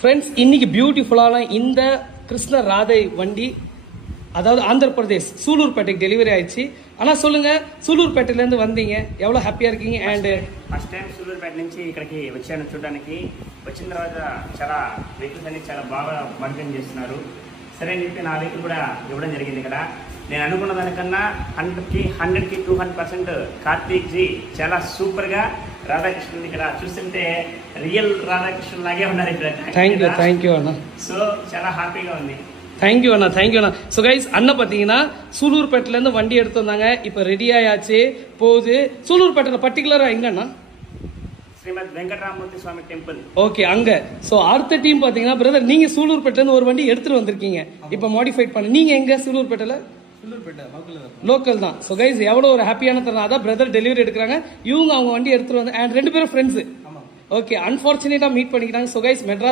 Friends, இன்னைக்கு பியூட்டிஃபுல்லான இந்த கிருஷ்ண ராதை வண்டி அதாவது ஆந்திர பிரதேஷ் சூலூர்பேட்டைக்கு டெலிவரி ஆயிடுச்சு. ஆனால் சொல்லுங்க, సూలూరుపేటலேருந்து வந்தீங்க, எவ்வளோ హ్యాపీగా இருக்கீங்க? అండ్ ఫస్ట్ టైం సూలూరుపేట నుంచి ఇక్కడికి వచ్చాను చూడడానికి. వచ్చిన తర్వాత చాలా వెహికల్స్ అన్ని చాలా బాగా మార్కెటింగ్ చేస్తున్నారు. సరే అని చెప్పి నా వెహికల్ కూడా ఇవ్వడం జరిగింది ఇక్కడ. నేను అనుకున్న దానికన్నా 100కి 200% కార్తీక్ జీ చాలా సూపర్గా రాధాకృష్ణుని ఇక్కడ చూస్తుంటే రియల్ రాధాకృష్ణుని లాగే ఉన్నారు ఇక్కడ. థ్యాంక్ యూ అన్న. సో చాలా హ్యాపీగా ఉంది. தேங்க்யூ அண்ணா. ஸோ கைஸ், அண்ணன் பார்த்தீங்கன்னா சூலூர்பேட்டிலேருந்து வண்டி எடுத்து வந்தாங்க. இப்போ ரெடி ஆயாச்சு, போகுது. சூலூர்பேட்டையில் பர்டிகுலராக எங்கண்ணா? ஸ்ரீமத் வெங்கட்ராமூர்த்தி சுவாமி டெம்பிள். ஓகே, அங்கே. ஸோ அடுத்த டீம் பார்த்தீங்கன்னா பிரதர், நீங்கள் சூலூர்பேட்டிலேருந்து ஒரு வண்டி எடுத்துகிட்டு வந்திருக்கீங்க, இப்போ மாடிஃபைட் பண்ணி. நீங்கள் எங்கே? சூலூர்பேட்டையில் லோக்கல் தான். ஸோ கைஸ், எவ்வளோ ஒரு ஹாப்பியான தருணம். அதான் பிரதர் டெலிவரி எடுக்கிறாங்க, இவங்க அவங்க வண்டி எடுத்துகிட்டு வந்து, அண்ட் 2 பேரும் ஃப்ரெண்ட்ஸு. ஓகே, அன்ஃபார்ச்சுனேட்டாக மீட் பண்ணிக்கிறாங்க. So guys, Madras